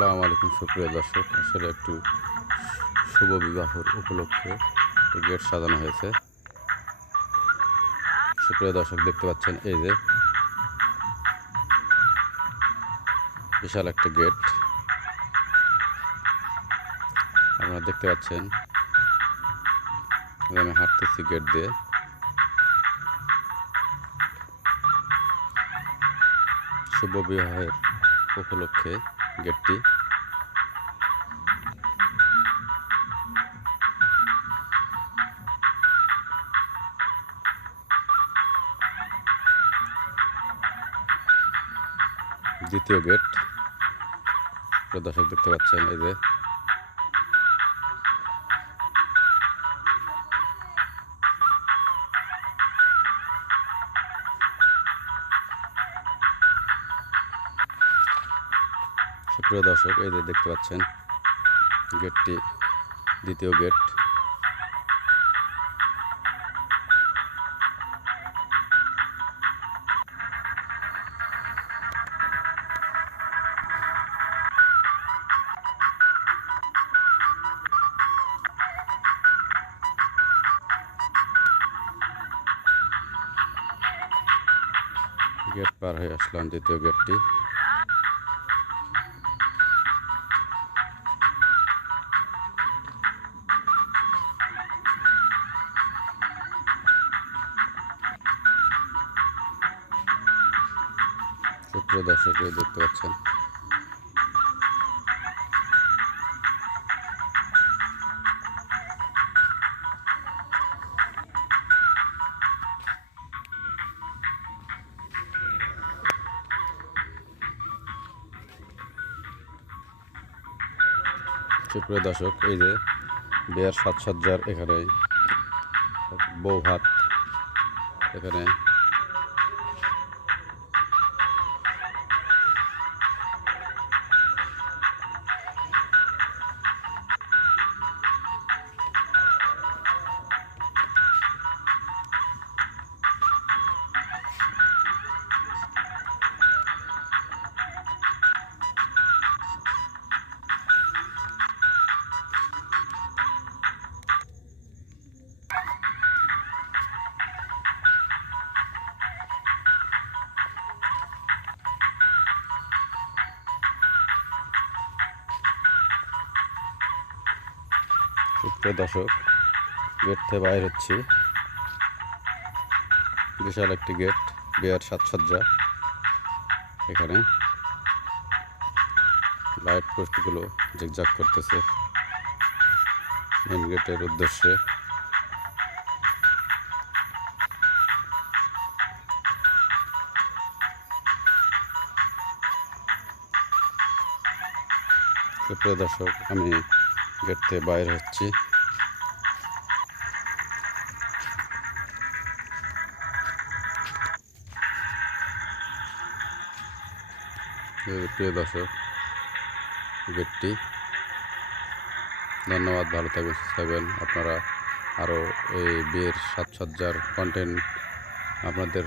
আসসালামু আলাইকুম সুপ্রিয় দর্শক, আসলে একটু শুভ বিবাহর উপলক্ষে গেট সাজানো হয়েছে। সুপ্রিয় দর্শক দেখতে পাচ্ছেন, এই যে বিশাল একটা গেট আপনারা দেখতে পাচ্ছেন। আমি হাঁটতেছি গেট দিয়ে। শুভ বিবাহের উপলক্ষে গেটটি। দ্বিতীয় গেট দর্শক দেখতে পাচ্ছেন, এই যে সুপ্রিয় দর্শক, এই যে দেখতে পাচ্ছেন গেটটি, দ্বিতীয় গেট। গেট পার হয়ে আসলাম দ্বিতীয় গেটটি। সুপ্রিয় দর্শক, এই দেখতে পাচ্ছেন সুপ্রিয় দর্শক, এই যে বিয়ের সাজসজ্জার এখানে বউ ভাত, এখানে সুপ্রিয় দর্শক, গেট থেকে বাইর হচ্ছি। বিশাল একটি গেট, বিয়ের সাজসজ্জা। এখানে লাইট পোস্টগুলো ঝিকঝাক করতেছে মেন গেটের উদ্দেশ্যে। সুপ্রিয় দর্শক, আমি গেট থেকে বাইর হচ্ছি। প্রিয় দর্শক, গেটটি। ধন্যবাদ, ভালো থাকবেন, সুস্থ থাকবেন। আপনারা আরও এই বিয়ের সাজসজ্জার কন্টেন্ট আপনাদের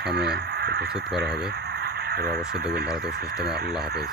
সামনে উপস্থিত করা হবে। অবশ্যই দেখবেন। ভালো থাকবেন, সুস্থ থাকবেন। আল্লাহ হাফেজ।